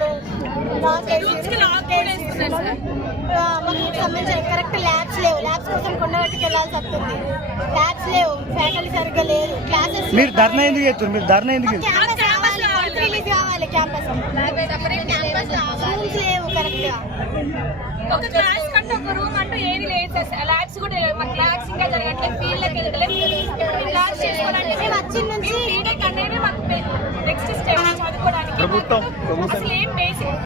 మాకు వీటికి సంబంధించిన కరెక్ట్ ల్యాబ్స్ లేవు. ల్యాబ్స్ కోసం కొండగట్టుకు వెళ్ళాల్సి వస్తుంది. ల్యాబ్స్ లేవు. ఫ్యాకల్టీ సరిగ్గా లేదు. క్లాసెస్ మీరు ధర్నా ఎందుకు చేస్తారు? మీరు ధర్నా ఎందుకు కావాలి ఫస్ట్ రిలీజ్ కావాలి క్యాంపస్ రూమ్స్ లేవు కరెక్ట్గా. ఒక క్లాస్ కంటే ఒక రూమ్ అంటూ ఏది లేదు సార్. ల్యాబ్స్ కూడా లేవు. మాకు ల్యాబ్స్ ఇంకా జరగట్లేదు. ఫీల్డ్ లెక్క ఎదగలేదు క్లాస్ చేసుకోవడానికి మేము వచ్చిన నుంచి gusto. Con gusto.